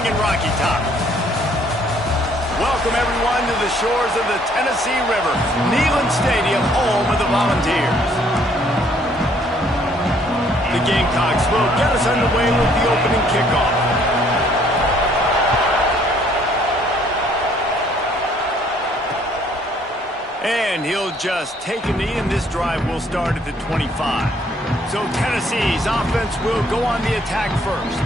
morning in Rocky Top. Welcome, everyone, to the shores of the Tennessee River, Neyland Stadium, home of the Volunteers. The Gamecocks will get us underway with the opening kickoff. And he'll just take a knee, and this drive will start at the 25. So Tennessee's offense will go on the attack first.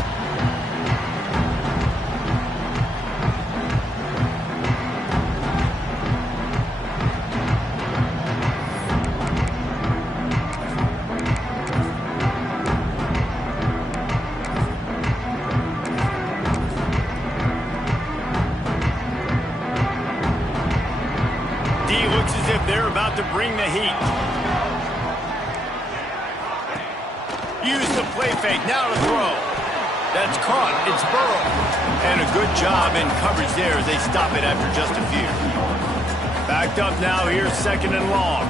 They're about to bring the heat. Use the play fake, now to throw. That's caught, it's Burrow. And a good job in coverage there as they stop it after just a few. Backed up now, here's second and long.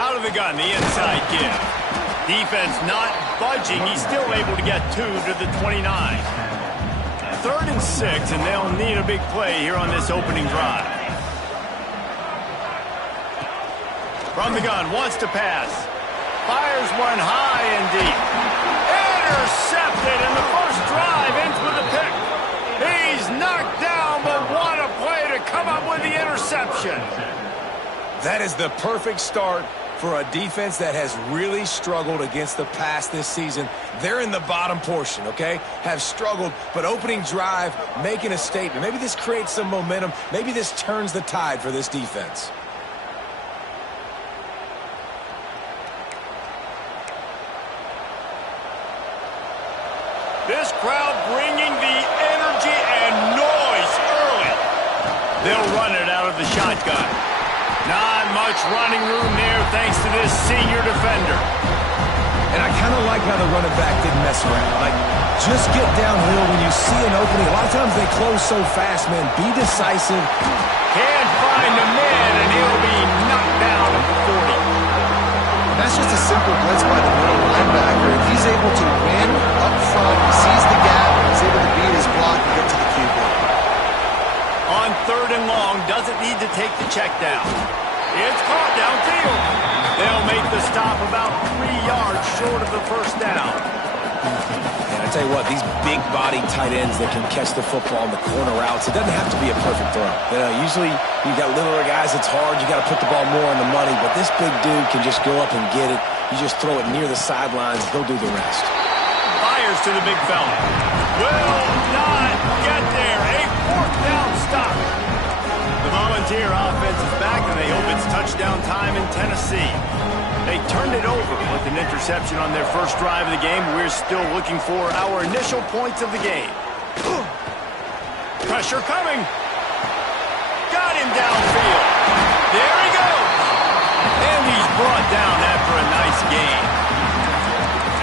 Out of the gun, the inside give. Defense not budging, he's still able to get 2 to the 29. 3rd and 6, and they'll need a big play here on this opening drive. From the gun, wants to pass. Fires one high and deep. Intercepted, and the first drive ends with a pick. He's knocked down, but what a play to come up with the interception. That is the perfect start for a defense that has really struggled against the pass this season. They're in the bottom portion, okay? Have struggled, but opening drive, making a statement. Maybe this creates some momentum. Maybe this turns the tide for this defense. This crowd bringing the energy and noise early. They'll run it out of the shotgun. Not much running room there thanks to this senior defender. And I kind of like how the running back didn't mess around. Like, just get downhill when you see an opening. A lot of times they close so fast, man. Be decisive. Can't find a man, and he'll be knocked down at the 40. That's just a simple blitz by the middle linebacker. If he's able to win up front, he sees the gap, he's able to beat his block and get to the QB. On 3rd and long, doesn't need to take the check down. It's caught downfield. They'll make the stop about 3 yards short of the first down. And I tell you what, these big body tight ends that can catch the football in the corner routes, it doesn't have to be a perfect throw. You know, usually you got littler guys, it's hard, you got to put the ball more on the money, but this big dude can just go up and get it. You just throw it near the sidelines, they'll do the rest. Fires to the big fella. Will not get there. A 4th down stop. The Volunteer offense is back, and they hope it's touchdown time in Tennessee. They turned it over with an interception on their first drive of the game. We're still looking for our initial points of the game. Pressure coming. Got him downfield. There he goes. And he's brought down after a nice gain.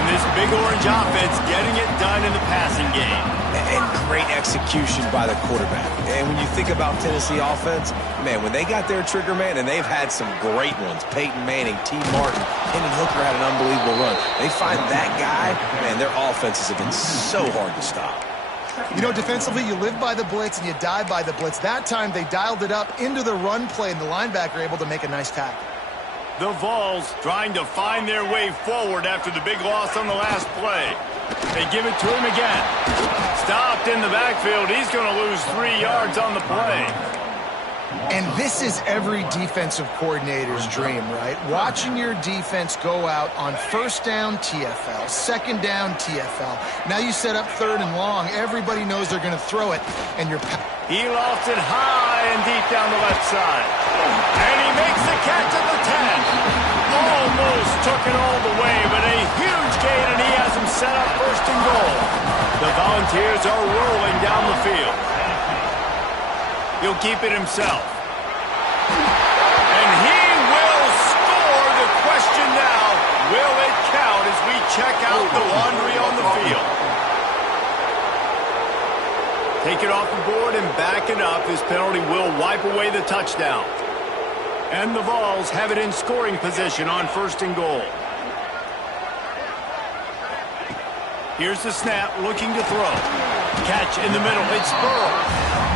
And this big orange offense getting it done in the passing game. And great execution by the quarterback. And when you think about Tennessee offense, man, when they got their trigger man, and they've had some great ones, Peyton Manning, T. Martin, Hendon Hooker had an unbelievable run. They find that guy, man, their offenses have been so hard to stop. You know, defensively, you live by the blitz and you die by the blitz. That time, they dialed it up into the run play, and the linebacker able to make a nice tackle. The Vols trying to find their way forward after the big loss on the last play. They give it to him again. Stopped in the backfield. He's going to lose 3 yards on the play. And this is every defensive coordinator's dream, right? Watching your defense go out on 1st down, TFL, 2nd down, TFL. Now you set up 3rd and long. Everybody knows they're going to throw it, and you're... He lofts it high and deep down the left side. And he makes the catch at the 10. Almost took it all the way, but a huge gain, and he has him set up 1st and goal. The Volunteers are rolling down the field. He'll keep it himself. And he will score. The question now, will it count as we check out the laundry on the field? Take it off the board and back it up. This penalty will wipe away the touchdown. And the Vols have it in scoring position on 1st and goal. Here's the snap, looking to throw. Catch in the middle, it's Burrow.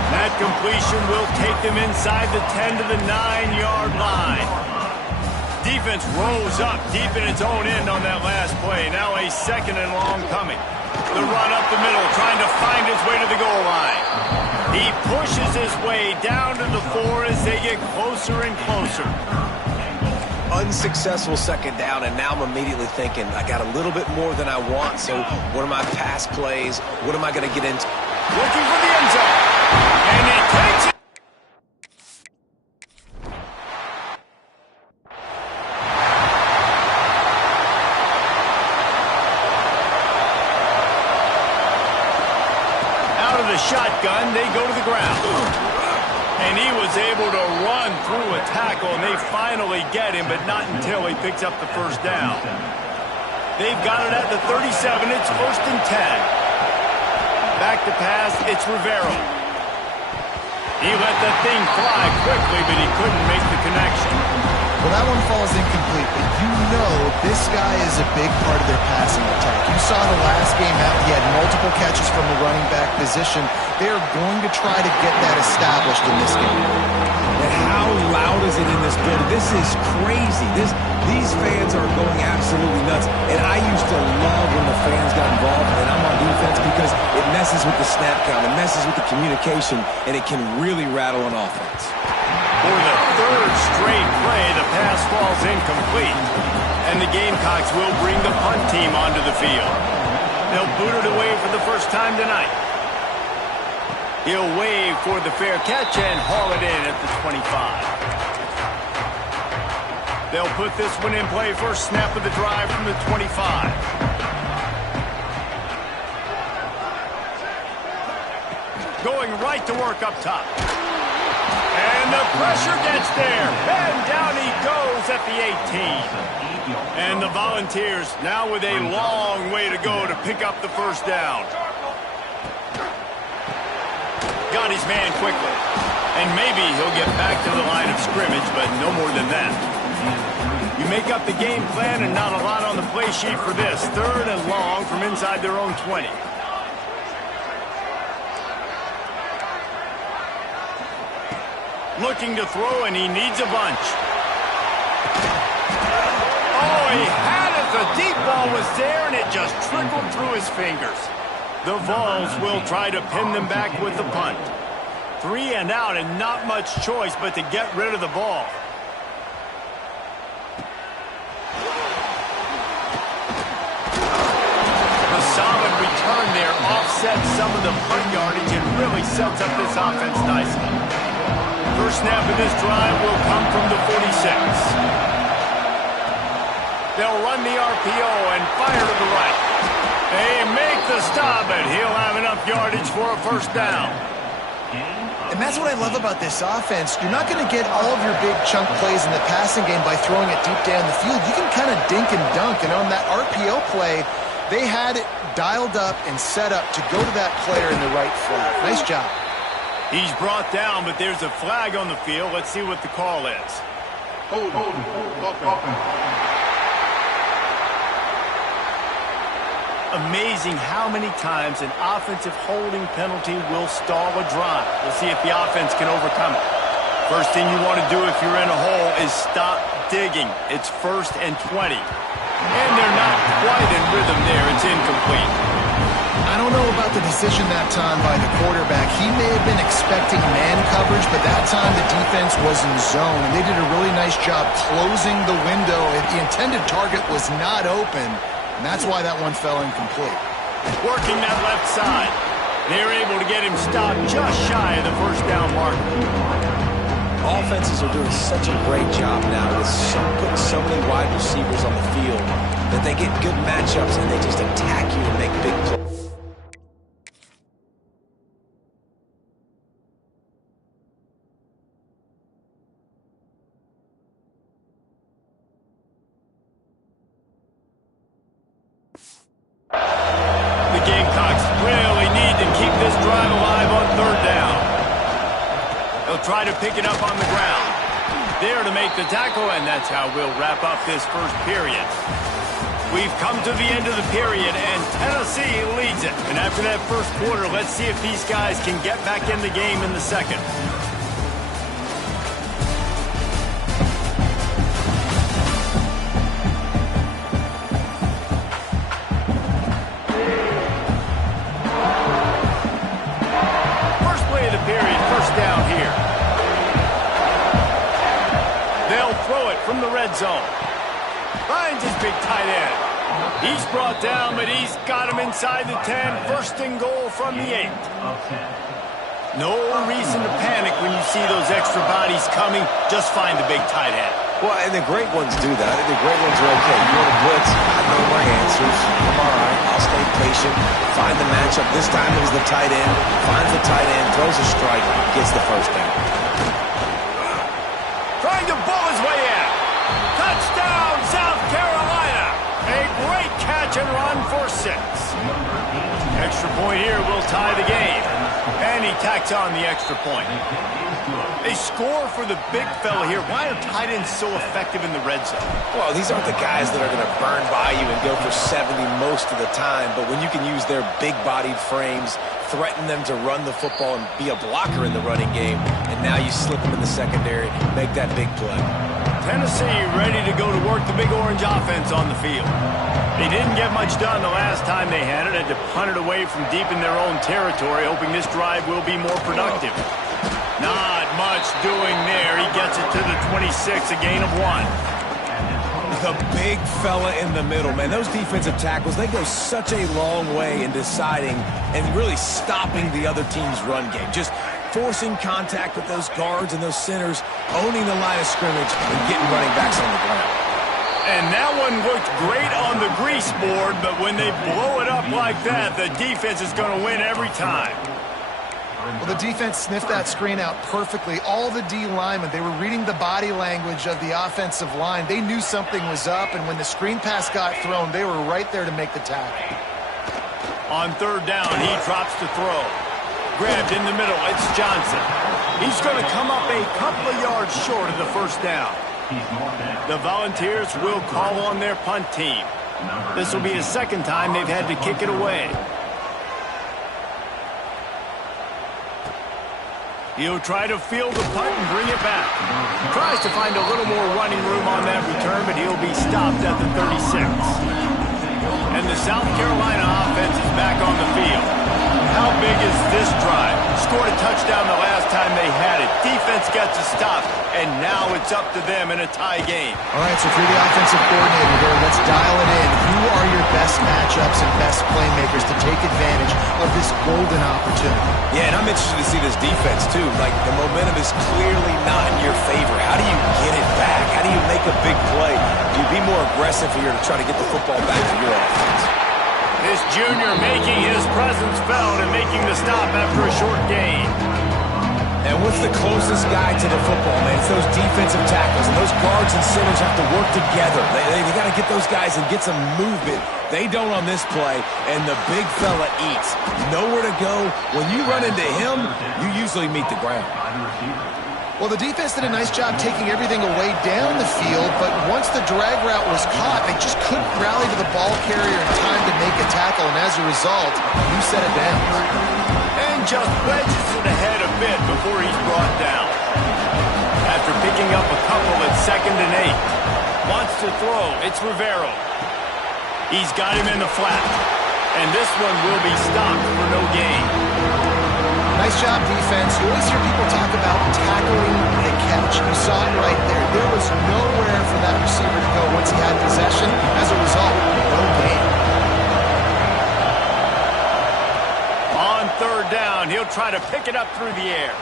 That completion will take them inside the 10 to the 9-yard line. Defense rolls up deep in its own end on that last play. Now a 2nd and long coming. The run up the middle, trying to find his way to the goal line. He pushes his way down to the 4 as they get closer and closer. Unsuccessful 2nd down, and now I'm immediately thinking, I got a little bit more than I want, so what are my pass plays? What am I going to get into? Looking for the end zone. And he takes it. Out of the shotgun, they go to the ground. And he was able to run through a tackle, and they finally get him, but not until he picks up the 1st down. They've got it at the 37. It's 1st and 10. Back to pass. It's Rivera. He let that thing fly quickly, but he couldn't make the connection. Well, that one falls incomplete, but you know this guy is a big part of their passing attack. You saw the last game out, he had multiple catches from the running back position. They are going to try to get that established in this game. And how loud is it in this building? This is crazy. These fans are going absolutely nuts. And I used to love when the fans got involved, and I'm on defense because it messes with the snap count, it messes with the communication, and it can really rattle an offense. For the 3rd straight play, the pass falls incomplete. And the Gamecocks will bring the punt team onto the field. They'll boot it away for the first time tonight. He'll wave for the fair catch and haul it in at the 25. They'll put this one in play. First snap of the drive from the 25. Going right to work up top. And the pressure gets there. And down he goes at the 18. And the Volunteers now with a long way to go to pick up the 1st down. Got his man quickly. And maybe he'll get back to the line of scrimmage, but no more than that. You make up the game plan and not a lot on the play sheet for this. 3rd and long from inside their own 20. Looking to throw, and he needs a bunch. Oh, he had it. The deep ball was there, and it just trickled through his fingers. The Vols will try to pin them back with the punt. 3 and out, and not much choice but to get rid of the ball. The solid return there offsets some of the punt yardage and really sets up this offense nicely. First snap of this drive will come from the 46. They'll run the RPO and fire to the right. They make the stop, and he'll have enough yardage for a 1st down. And that's what I love about this offense. You're not going to get all of your big chunk plays in the passing game by throwing it deep down the field. You can kind of dink and dunk, and on that RPO play, they had it dialed up and set up to go to that player in the right flat. Nice job. He's brought down, but there's a flag on the field. Let's see what the call is. Hold. Amazing how many times an offensive holding penalty will stall a drive. We'll see if the offense can overcome it. First thing you want to do if you're in a hole is stop digging. It's 1st and 20. And they're not quite in rhythm there. It's incomplete. I don't know about the decision that time by the quarterback. He may have been expecting man coverage, but that time the defense was in zone, and they did a really nice job closing the window. The intended target was not open, and that's why that one fell incomplete. Working that left side. They're able to get him stopped just shy of the 1st down marker. Offenses are doing such a great job now with putting so many wide receivers on the field that they get good matchups and they just attack you and make big plays. The Gamecocks really need to keep this drive alive on 3rd down. They'll try to pick it up on the ground. There to make the tackle, and that's how we'll wrap up this 1st period. We've come to the end of the period, and Tennessee leads it. And after that first quarter, let's see if these guys can get back in the game in the second. First play of the period, first down here. They'll throw it from the red zone. Finds his big tight end. He's brought down, but he's got him inside the 10. First and goal from the 8. No reason to panic when you see those extra bodies coming. Just find the big tight end. Well, and the great ones do that. The great ones are okay. You want to blitz? I know my answers. I'm all right. I'll stay patient. Find the matchup. This time it was the tight end. Finds the tight end, throws a strike, gets the first down. Trying to bull his way in. Touchdown, South Carolina. A great catch and run for 6. Extra point here will tie the game. And he tacks on the extra point. They score for the big fella here. Why are tight ends so effective in the red zone? Well, these aren't the guys that are going to burn by you and go for 70 most of the time, but when you can use their big-bodied frames, threaten them to run the football and be a blocker in the running game, and now you slip them in the secondary, make that big play. Tennessee ready to go to work the Big Orange offense on the field. They didn't get much done the last time they had it, had to punt it away from deep in their own territory, hoping this drive will be more productive. Not much doing there. He gets it to the 26, a gain of 1. The big fella in the middle, man. Those defensive tackles, they go such a long way in deciding and really stopping the other team's run game. Just forcing contact with those guards and those centers, owning the line of scrimmage, and getting running backs on the ground. And that one looked great on the grease board, but when they blow it up like that, the defense is going to win every time. Well, the defense sniffed that screen out perfectly. All the D linemen, they were reading the body language of the offensive line. They knew something was up, and when the screen pass got thrown, they were right there to make the tackle. On third down, he drops to throw. Grabbed in the middle, it's Johnson. He's going to come up a couple of yards short of the first down. The Volunteers will call on their punt team. This will be the second time they've had to kick it away. He'll try to field the punt and bring it back. Tries to find a little more running room on that return, but he'll be stopped at the 36. And the South Carolina offense is back on the field. How big is this drive? Scored a touchdown the last time they had it. Defense gets a stop, and now it's up to them in a tie game. All right, so if you're the offensive coordinator here, let's dial it in. Who are your best matchups and best playmakers to take advantage of this golden opportunity? Yeah, and I'm interested to see this defense, too. Like, the momentum is clearly not in your favor. How do you get it back? How do you make a big play? Do you be more aggressive here to try to get the football back to your offense? This junior making his presence felt and making the stop after a short gain. And what's the closest guy to the football, man? It's those defensive tackles. And those guards and centers have to work together. They got to get those guys and get some movement. They don't on this play, and the big fella eats. Nowhere to go. When you run into him, you usually meet the ground. Well, the defense did a nice job taking everything away down the field, but once the drag route was caught, they just couldn't rally to the ball carrier in time to make a tackle, and as a result, you set it down. And just wedges it ahead a bit before he's brought down. After picking up a couple at 2nd and 8. Wants to throw. It's Rivero. He's got him in the flat. And this one will be stopped for no gain. Nice job, defense. You always hear people talk about tackling the catch. You saw it right there. There was nowhere for that receiver to go once he had possession. As a result, no gain. On third down, he'll try to pick it up through the air.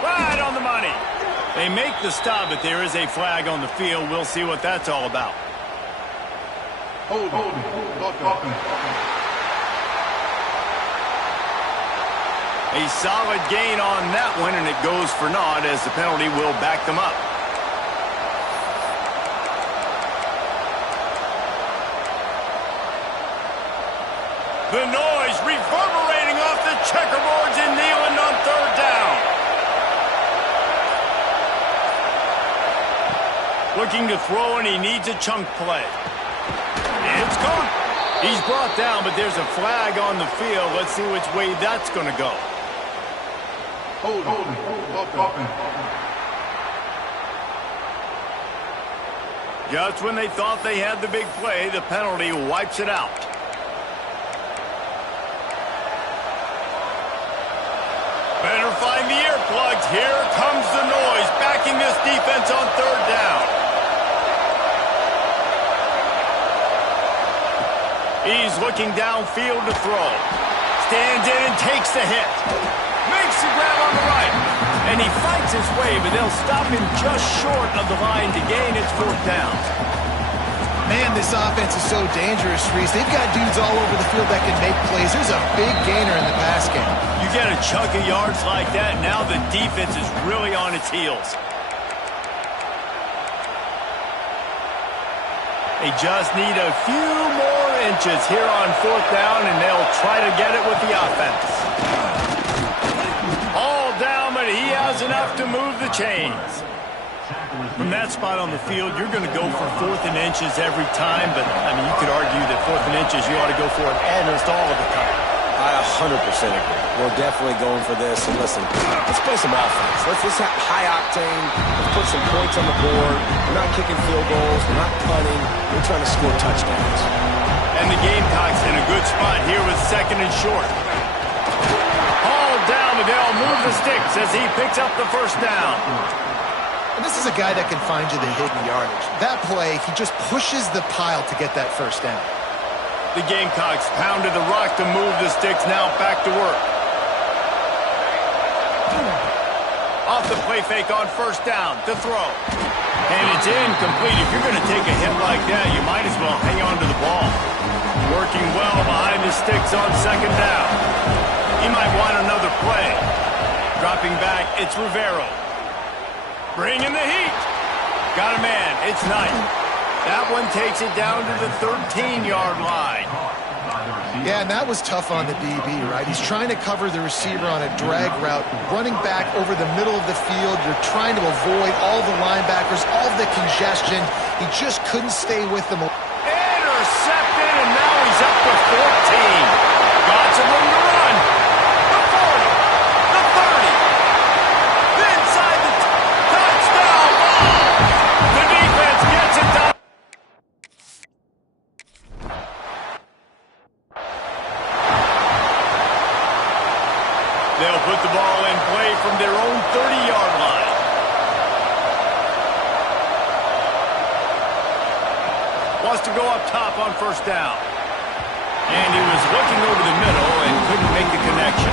Right on the money. They make the stop, but there is a flag on the field. We'll see what that's all about. Hold. A solid gain on that one, and it goes for naught as the penalty will back them up. The noise reverberating off the checkerboards in Neyland on third down. Looking to throw, and he needs a chunk play. It's Timeout's called. He's brought down, but there's a flag on the field. Let's see which way that's going to go. Hold it. Just when they thought they had the big play, the penalty wipes it out. Better find the earplugs. Here comes the noise, backing this defense on third down. He's looking downfield to throw. Stands in and takes the hit. Makes the grab on the right. And he fights his way, but they'll stop him just short of the line to gain its fourth down. Man, this offense is so dangerous, Reese. They've got dudes all over the field that can make plays. There's a big gainer in the pass game. You get a chunk of yards like that, now the defense is really on its heels. They just need a few more inches here on fourth down, and they'll try to get it with the offense. All down, but he has enough to move the chains. From that spot on the field, you're going to go for fourth and inches every time, but, I mean, you could argue that fourth and inches, you ought to go for it almost all of the time. I 100% agree. We're definitely going for this. And listen, let's play some offense. Let's have high octane. Let's put some points on the board. We're not kicking field goals. We're not punting. We're trying to score touchdowns. And the Gamecocks in a good spot here with second and short. Hauled down, but they'll move the sticks as he picks up the first down. And this is a guy that can find you the hidden yardage. That play, he just pushes the pile to get that first down. The Gamecocks pounded the rock to move the sticks, now back to work. Off the play fake on first down to throw. And it's incomplete. If you're going to take a hit like that, you might as well hang on to the ball. Working well behind the sticks on second down. He might want another play. Dropping back, it's Rivero. Bringing the heat. Got a man. It's Knight. That one takes it down to the 13-yard line. Yeah, and that was tough on the DB, right? He's trying to cover the receiver on a drag route, running back over the middle of the field. You're trying to avoid all the linebackers, all the congestion. He just couldn't stay with them. Intercepted, and now he's up to 14. Got some room to run. The 40, the 30. Inside the touchdown ball. The defense gets it done. They'll put the ball in play from their own 30-yard line. Wants to go up top on first down. And he was looking over the middle and couldn't make the connection.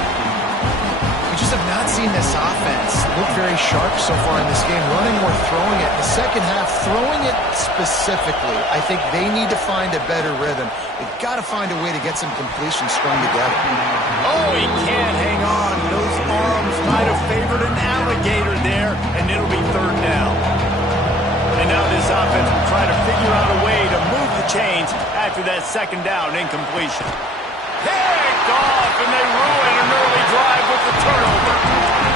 We just have not seen this offense look very sharp so far in this game, running or throwing it. The second half, throwing it specifically, I think they need to find a better rhythm. They've got to find a way to get some completions strung together. Oh, he can't hang on. Those arms might have favored an alligator there, and it'll be third down. And now this offense will try to figure out a way to move the chains after that second down incompletion. Picked off, and they ruin an early drive with the turnover.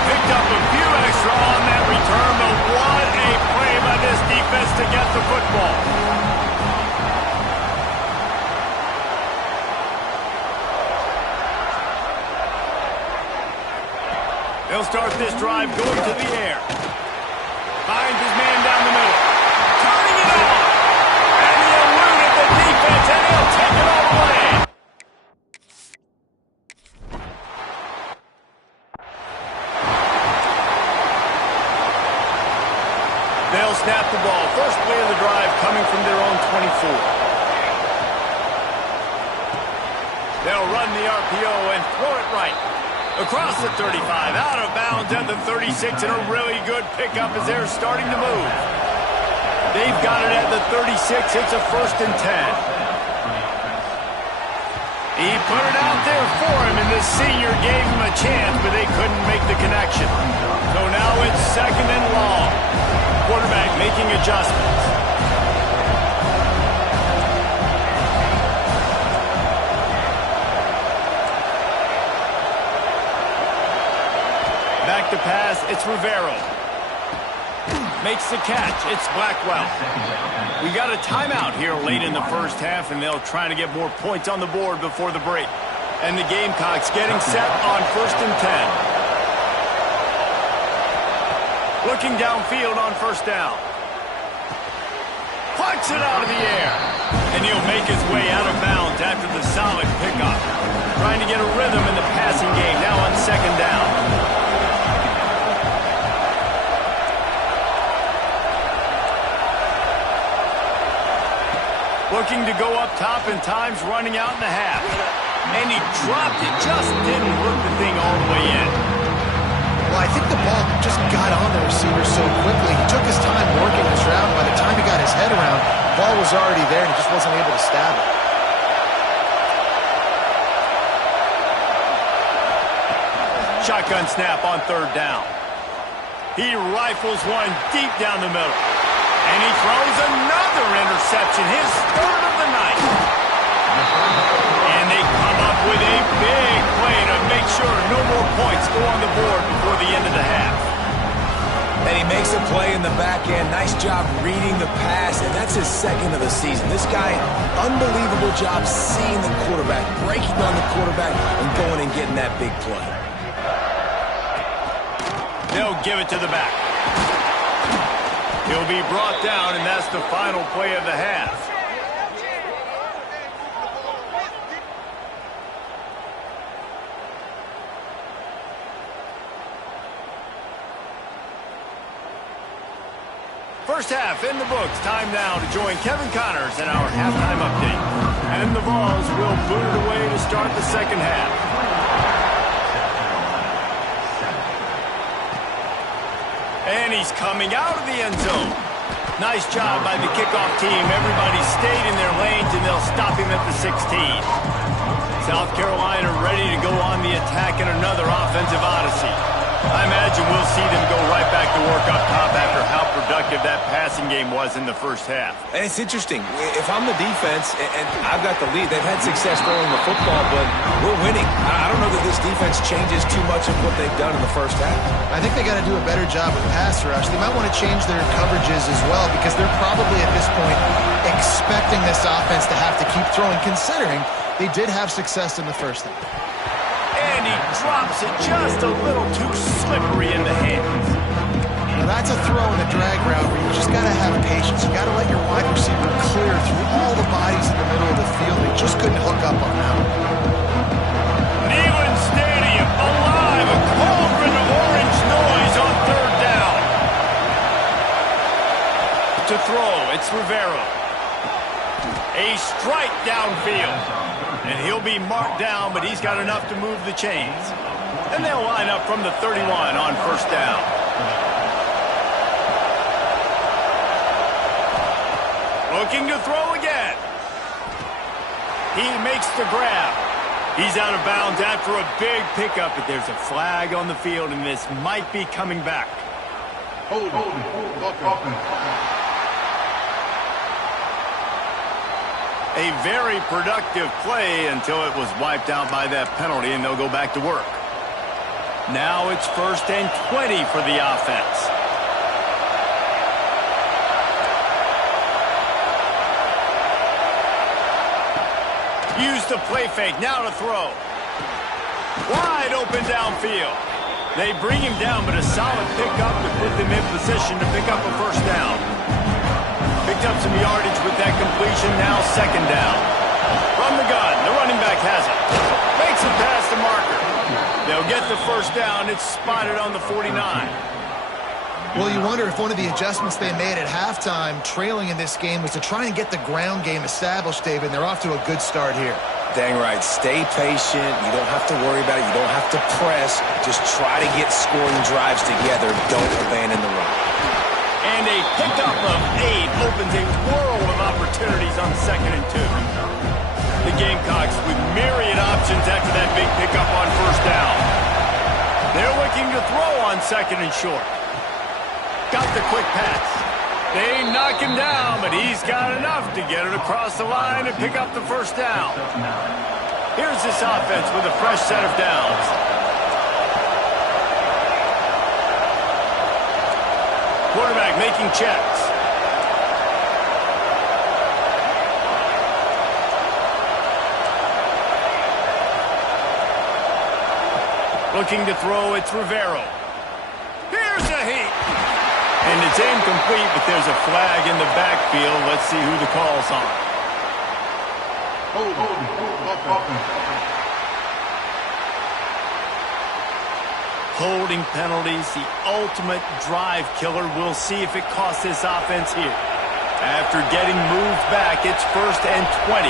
Picked up a few extra on that return, but what a play by this defense to get the football. They'll start this drive going to the air. Finds his man down the middle. Turning it on. And he eluded the defense, and he'll take it all away. They'll snap the ball. First play of the drive coming from their own 24. They'll run the RPO and throw it right. Across the 35, out of bounds at the 36, and a really good pickup as they're starting to move. They've got it at the 36. It's a 1st and 10. He put it out there for him, and the senior gave him a chance, but they couldn't make the connection. So now it's 2nd and long. Quarterback making adjustments. Back to pass, it's Rivero. Makes the catch. It's Blackwell. We got a timeout here late in the first half, and they'll try to get more points on the board before the break. And the Gamecocks getting set on 1st and 10. Looking downfield on 1st down. Plucks it out of the air. And he'll make his way out of bounds after the solid pickup. Trying to get a rhythm in the passing game now on 2nd down. Looking to go up top, and time's running out in the half. And he dropped it. Just didn't hook the thing all the way in. Well, I think the ball just got on the receiver so quickly. He took his time working his route. By the time he got his head around, the ball was already there, and he just wasn't able to stab it. Shotgun snap on 3rd down. He rifles one deep down the middle. And he throws another interception, his 3rd of the night. And they come up with a big play to make sure no more points go on the board before the end of the half. And he makes a play in the back end. Nice job reading the pass, and that's his 2nd of the season. This guy, unbelievable job seeing the quarterback, breaking on the quarterback, and going and getting that big play. They'll give it to the back. He'll be brought down, and that's the final play of the half. First half in the books. Time now to join Kevin Connors in our halftime update. And the Vols will boot it away to start the 2nd half. And he's coming out of the end zone. Nice job by the kickoff team. Everybody stayed in their lanes, and they'll stop him at the 16. South Carolina ready to go on the attack in another offensive odyssey. I imagine we'll see them go right back to work up top after how productive that passing game was in the first half. And it's interesting. If I'm the defense and I've got the lead, they've had success throwing the football, but we're winning. I don't know that this defense changes too much of what they've done in the first half. I think they got to do a better job with pass rush. They might want to change their coverages as well, because they're probably at this point expecting this offense to have to keep throwing, considering they did have success in the first half. And he drops it just a little too slippery in the hands. Now that's a throw in a drag route where you just got to have patience. You got to let your wide receiver clear through all the bodies in the middle of the field. They just couldn't hook up on that one. Neyland Stadium alive, a cauldron of orange noise on 3rd down. To throw, it's Rivera. A strike downfield. And he'll be marked down, but he's got enough to move the chains. And they'll line up from the 31 on 1st down. Looking to throw again. He makes the grab. He's out of bounds after a big pickup, but there's a flag on the field, and this might be coming back. Hold offense. A very productive play until it was wiped out by that penalty, and they'll go back to work. Now it's 1st and 20 for the offense. Use the play fake, now to throw. Wide open downfield. They bring him down, but a solid pickup to put them in position to pick up a 1st down. Picked up some yardage with that completion, now 2nd down. From the gun, the running back has it. Makes it past the marker. They'll get the 1st down. It's spotted on the 49. Well, you wonder if one of the adjustments they made at halftime, trailing in this game, was to try and get the ground game established, David. They're off to a good start here. Dang right. Stay patient. You don't have to worry about it. You don't have to press. Just try to get scoring drives together. Don't abandon the run. And a pickup of 8 opens a world of opportunities on 2nd and 2. The Gamecocks with myriad options after that big pickup on 1st down. They're looking to throw on 2nd and short. Got the quick pass. They knock him down, but he's got enough to get it across the line and pick up the 1st down. Here's this offense with a fresh set of downs. Quarterback making checks. Looking to throw, it's Rivero. Here's a heat. And it's incomplete, but there's a flag in the backfield. Let's see who the call's on. Holding penalties, the ultimate drive killer. We'll see if it costs this offense here. After getting moved back, it's 1st and 20.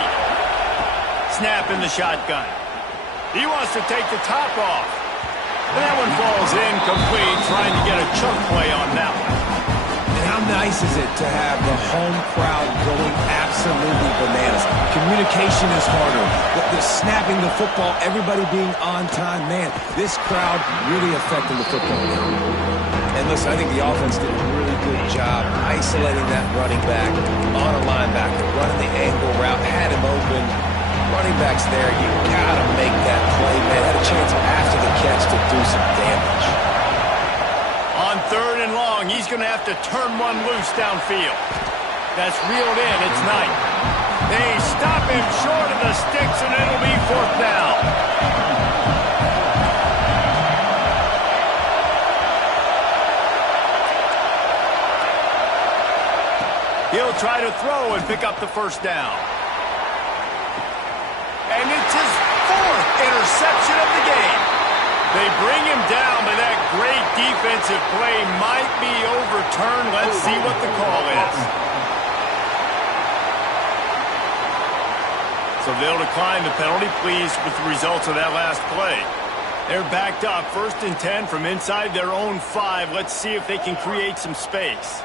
Snap in the shotgun. He wants to take the top off. That one falls incomplete, trying to get a chunk play on that one. And how nice is it to have the home crowd going absolutely bananas? Communication is harder. The snapping the football, everybody being on time. Man, this crowd really affecting the football game. And listen, I think the offense did a really good job isolating that running back on a linebacker, running the angle route, had him open. Running backs there, you gotta make that play, man. Had a chance after the catch to do some damage. On 3rd and long, he's going to have to turn one loose downfield. That's reeled in. It's Knight. They stop him short of the sticks, and it'll be 4th down. He'll try to throw and pick up the 1st down. And it's his 4th interception of the game. They bring him down, but that great defensive play might be overturned. Let's see what the call is. So they'll decline the penalty, pleased with the results of that last play. They're backed up, 1st and 10 from inside their own 5. Let's see if they can create some space.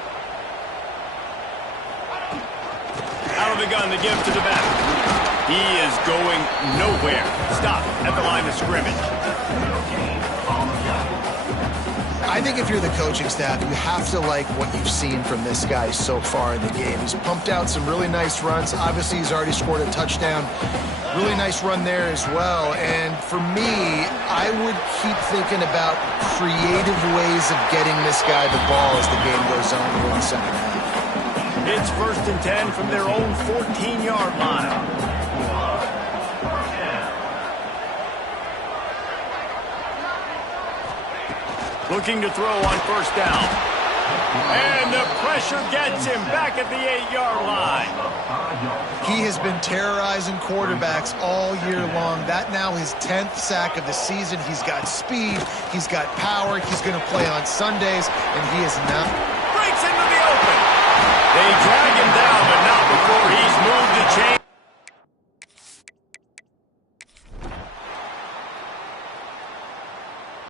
Out of the gun, the give to the back. He is going nowhere. Stop at the line of scrimmage. I think if you're the coaching staff, you have to like what you've seen from this guy so far in the game. He's pumped out some really nice runs. Obviously, he's already scored a touchdown. Really nice run there as well. And for me, I would keep thinking about creative ways of getting this guy the ball as the game goes on in the second half. It's 1st and 10 from their own 14-yard line. Looking to throw on 1st down. And the pressure gets him back at the 8-yard line. He has been terrorizing quarterbacks all year long. That now his 10th sack of the season. He's got speed. He's got power. He's going to play on Sundays, and he is not